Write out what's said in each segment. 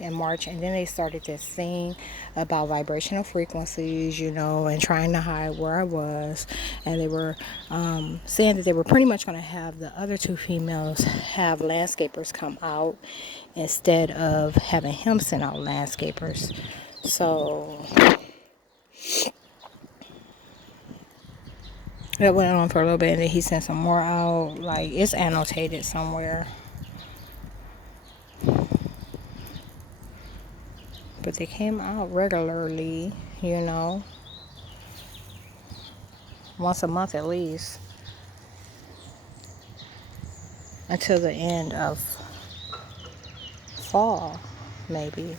in March, and then they started this thing about vibrational frequencies, and trying to hide where I was. And they were saying that they were pretty much going to have the other two females have landscapers come out instead of having him send out landscapers. So that went on for a little bit, and then he sent some more out. Like, it's annotated somewhere. But they came out regularly, once a month at least, until the end of fall, maybe.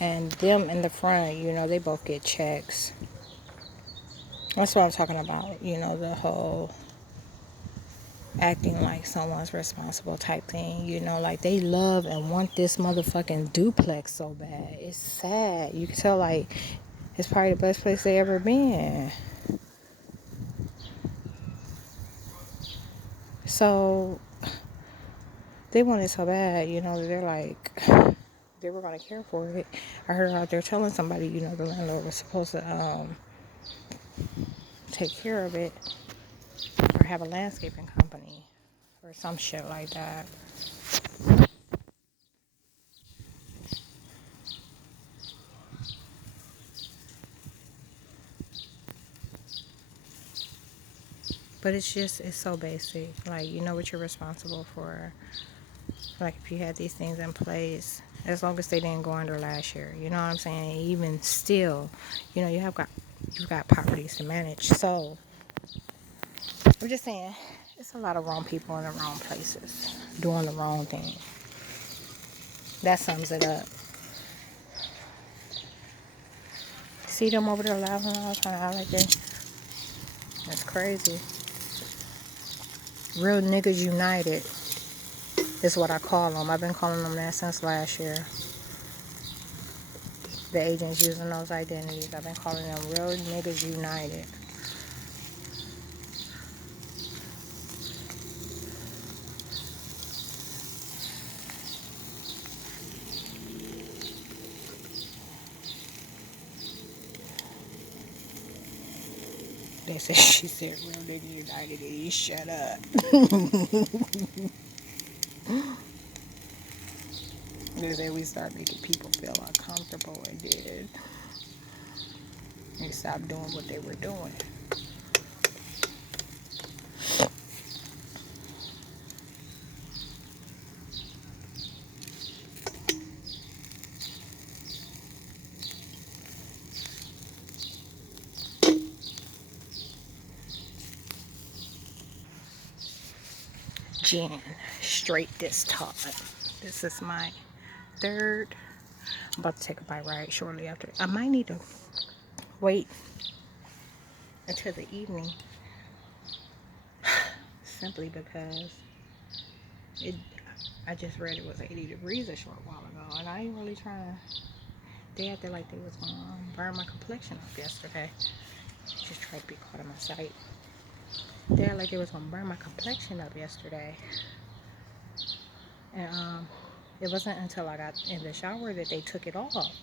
And them in the front, they both get checks. That's what I'm talking about, the whole acting like someone's responsible type thing, like they love and want this motherfucking duplex so bad. It's sad. You can tell, like, it's probably the best place they ever been. So they want it so bad, they're like, they were going to care for it. I heard out there telling somebody, the landlord was supposed to take care of it or have a landscaping company or some shit like that. But it's so basic. Like, you know what you're responsible for. Like, if you had these things in place, as long as they didn't go under last year, you know what I'm saying? Even still, you've got properties to manage. So I'm just saying, it's a lot of wrong people in the wrong places doing the wrong thing. That sums it up. See them over there laughing all the time. I like that. That's crazy. Real niggas united is what I call them. I've been calling them that since last year. The agents using those identities. I've been calling them real niggas united. They said, she said real niggas united, and you shut up. They said we start making people feel uncomfortable, and did. They stopped doing what they were doing. Jen, straight this time. This is my third. I'm about to take a bite right shortly after. I might need to wait until the evening, simply because it. I just read it was 80 degrees a short while ago, and I ain't really trying to. They acted like they was gonna burn my complexion up yesterday. Just tried to be caught in my sight. They acted like they was gonna burn my complexion up yesterday, and it wasn't until I got in the shower that they took it off.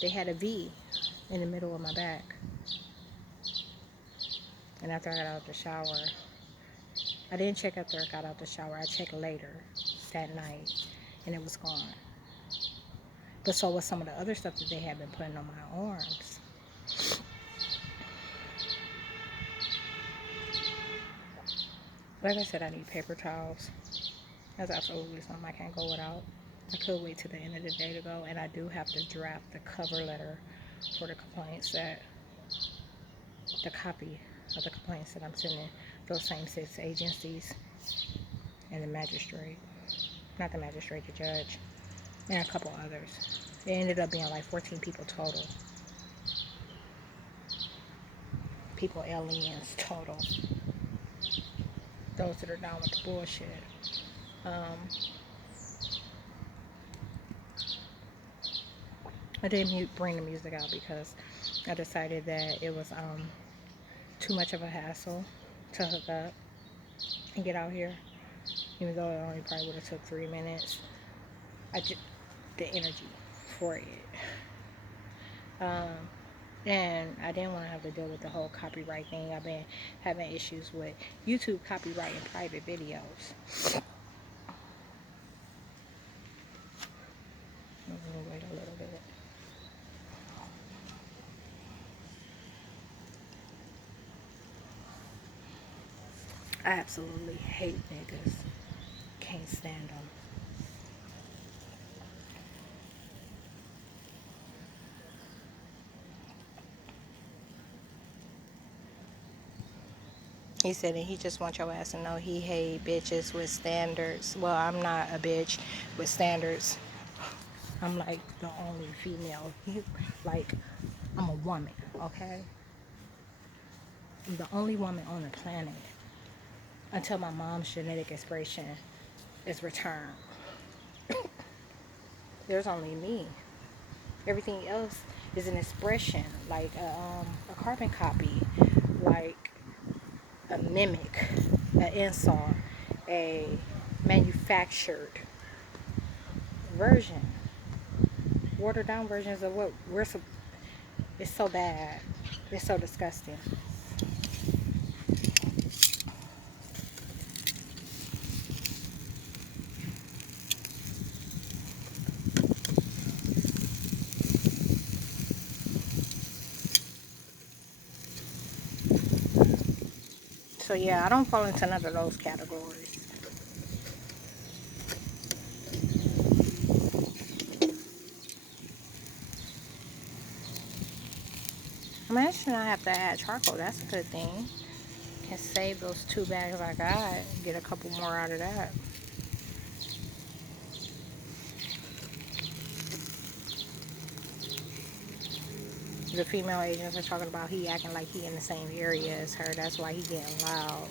They had a V in the middle of my back, and after I got out of the shower, I didn't check after I got out the shower. I checked later that night, and it was gone. But so was some of the other stuff that they had been putting on my arms. Like I said, I need paper towels. That's absolutely something I can't go without. I could wait till the end of the day to go, and I do have to draft the cover letter for the complaints that, the copy of the complaints that I'm sending those same 6 agencies and the magistrate. Not the magistrate, the judge, and a couple others. It ended up being like 14 people total. People, aliens total. Those that are down with the bullshit. Um, I didn't bring the music out because I decided that it was too much of a hassle to hook up and get out here. Even though it only probably would have took 3 minutes, I just the energy for it. Um, and I didn't want to have to deal with the whole copyright thing. I've been having issues with YouTube copyrighting private videos. I'm gonna wait a little bit. I absolutely hate niggas. Can't stand them. He said that he just wants your ass to know he hate bitches with standards. Well, I'm not a bitch with standards. I'm like the only female. Like, I'm a woman, okay? I'm the only woman on the planet until my mom's genetic expression is returned. There's only me. Everything else is an expression, like a carbon copy, like a mimic, an insult, a manufactured version, watered down versions of what we're. It's so bad. It's so disgusting. So yeah, I don't fall into none of those categories. Imagine I have to add charcoal. That's a good thing. Can save those 2 bags I got. Get a couple more out of that. The female agents are talking about he acting like he in the same area as her. That's why he getting loud.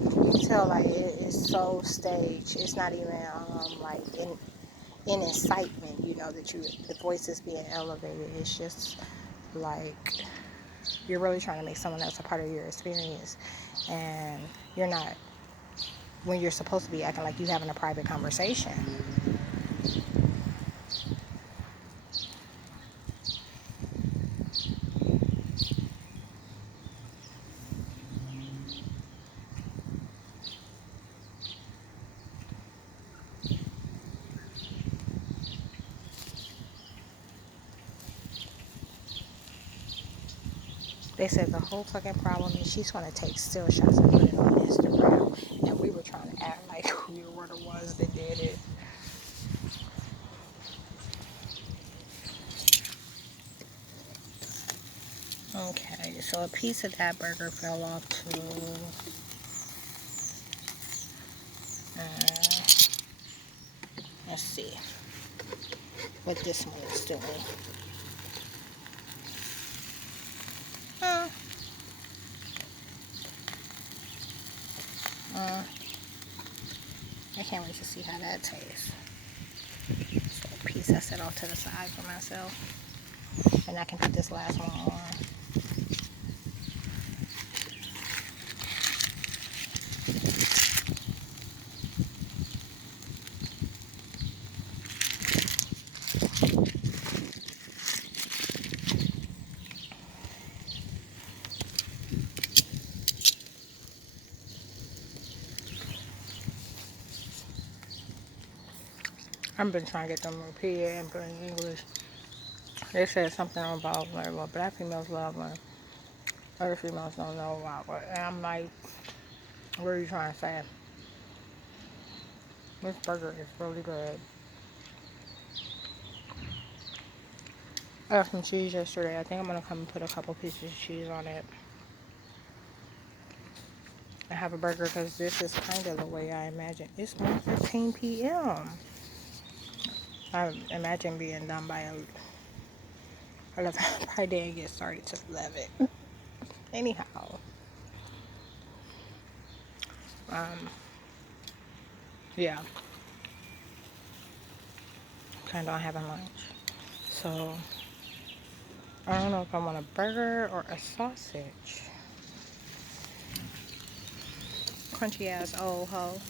You can tell like it's so staged. It's not even like in incitement. You know that the voice is being elevated. It's just like you're really trying to make someone else a part of your experience, and you're not when you're supposed to be acting like you having a private conversation. They said the whole fucking problem is she's gonna take still shots and put it on Instagram, and we were trying to act like we were the ones that did it. Okay, so a piece of that burger fell off too. Let's see what this one is doing. Uh, uh, I can't wait to see how that tastes. So a piece I set off to the side for myself, and I can put this last one on. I've been trying to get them repeated and put in English. They said something about like, well, black females love when other females don't know about it. And I'm like, what are you trying to say? This burger is really good. I got some cheese yesterday. I think I'm gonna come and put a couple pieces of cheese on it. I have a burger because this is kind of the way I imagine. It's 1:15 p.m. I imagine being done by 11. Probably didn't get started till 11. Anyhow, yeah, kind on having lunch. So I don't know if I want a burger or a sausage. Crunchy ass old hoe.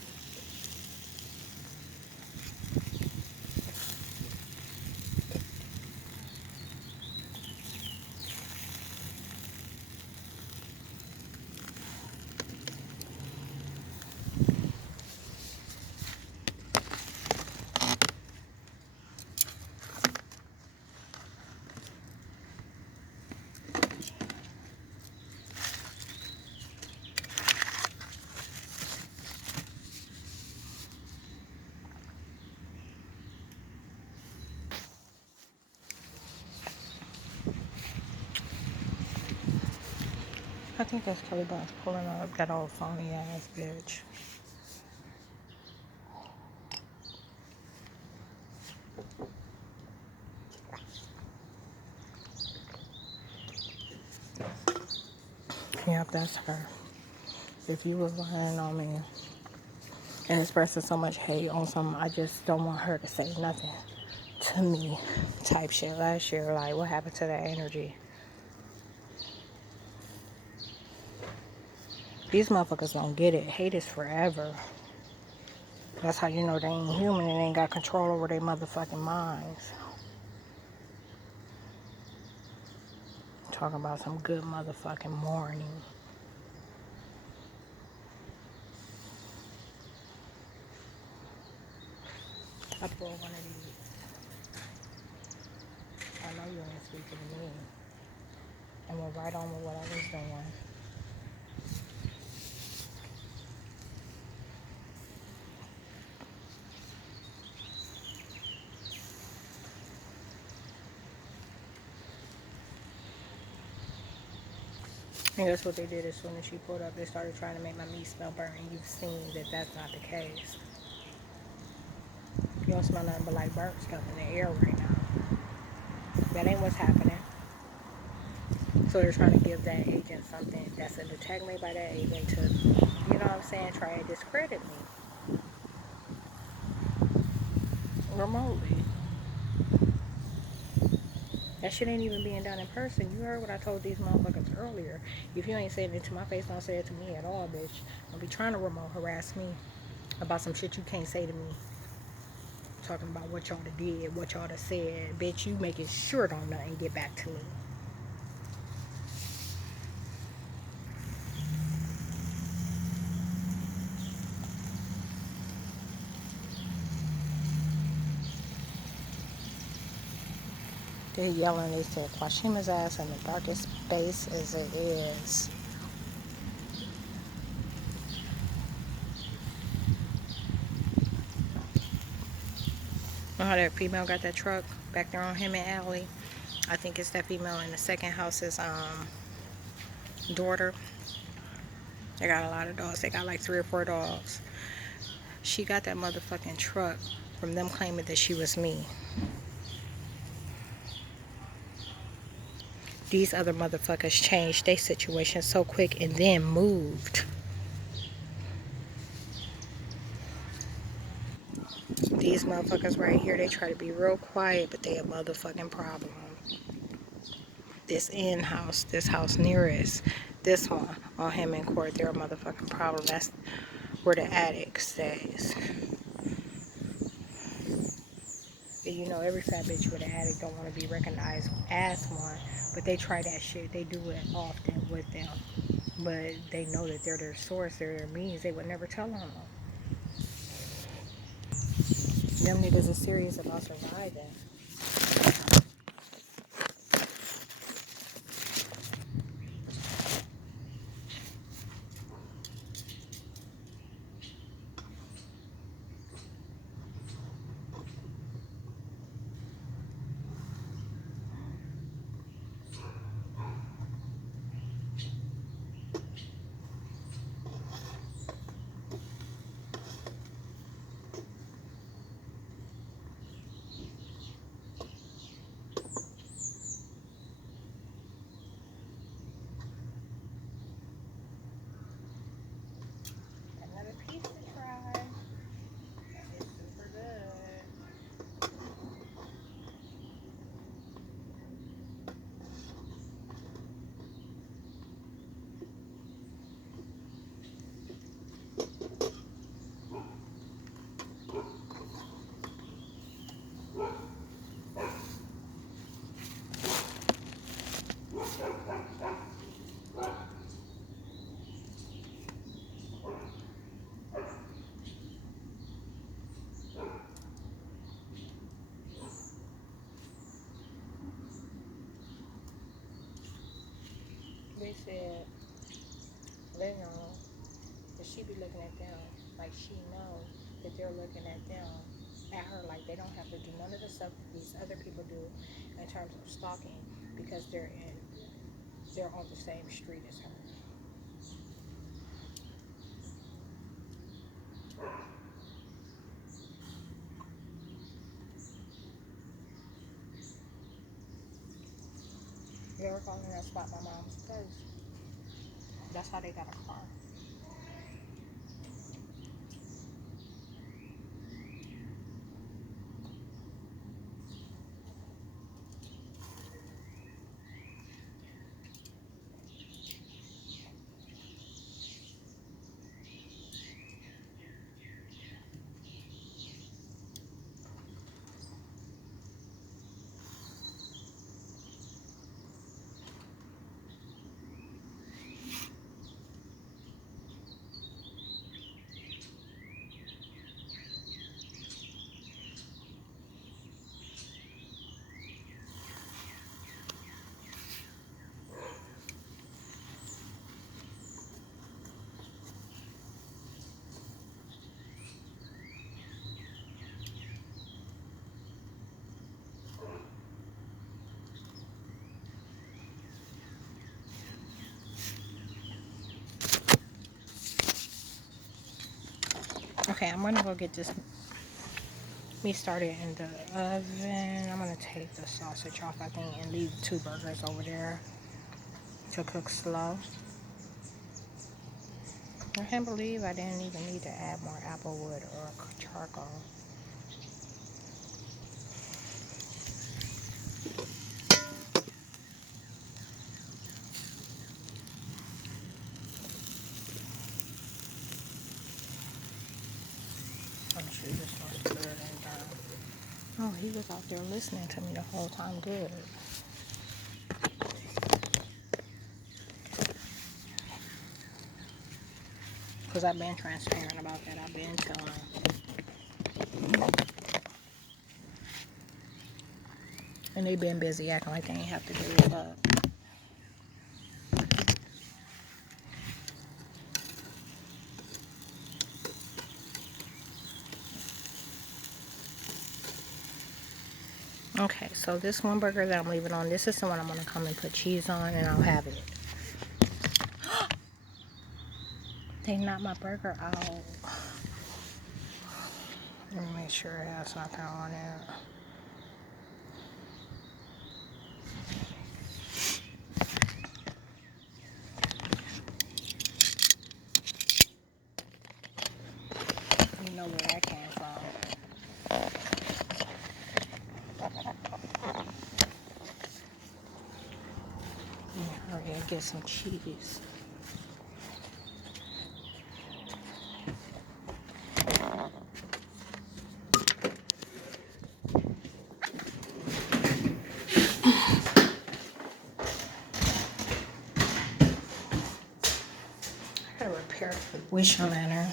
I think that's Kelly Buns pulling up that old phony ass bitch. Yep, that's her. If you was lying on me and expressing so much hate on something, I just don't want her to say nothing to me type shit last year. Like, what happened to that energy? These motherfuckers don't get it. Hate is forever. That's how you know they ain't human and ain't got control over their motherfucking minds. Talking about some good motherfucking morning. I pulled one of these. I know you ain't speaking to me. And went right on with what I was doing. And that's what they did as soon as she pulled up. They started trying to make my meat smell burnt, and you've seen that that's not the case. You don't smell nothing but like burnt stuff in the air right now. That ain't what's happening. So they're trying to give that agent something that's a attack made by that agent to, you know what I'm saying, try and discredit me remotely. That shit ain't even being done in person. You heard what I told these motherfuckers earlier. If you ain't saying it to my face, don't say it to me at all, bitch. Don't be trying to remote harass me about some shit you can't say to me. Talking about what y'all did, what y'all said. Bitch, you making sure don't nothing get back to me. They're yelling, they said, Quashima's ass in the darkest space as it is. You know how that female got that truck back there on him and Alley? I think it's that female in the second house's daughter. They got a lot of dogs. They got like 3 or 4 dogs. She got that motherfucking truck from them claiming that she was me. These other motherfuckers changed their situation so quick and then moved. These motherfuckers right here, they try to be real quiet, but they a motherfucking problem. This in-house, this house nearest, this one on Hammond Court, they're a motherfucking problem. That's where the attic stays. You know, every fat bitch with an attic don't want to be recognized as one, but they try that shit. They do it often with them. But they know that they're their source, they're their means. They would never tell on them. Them niggas are serious about surviving. like she knows that they're looking at her like they don't have to do none of the stuff that these other people do in terms of stalking because they're on the same street as her. You ever gone in that spot my mom's place? That's how they got a car. Okay, I'm gonna go get this meat started in the oven. I'm gonna take the sausage off, I think, and leave 2 burgers over there to cook slow. I can't believe I didn't even need to add more apple wood or charcoal. I'm sure this one's good and done. Oh, he was out there listening to me the whole time. Good. Because I've been transparent about that. I've been telling him. And they've been busy acting like they ain't have to do it up. Okay, so this one burger that I'm leaving on, this is the one I'm going to come and put cheese on, and I'll have it. They knocked my burger out. Let me make sure it has something on it. You know where that came from. Hurry and get some cheese. I gotta repair the wish lantern.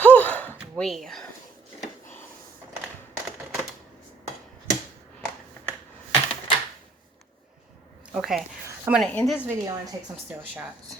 Whew, wait. Okay, I'm gonna end this video and take some still shots.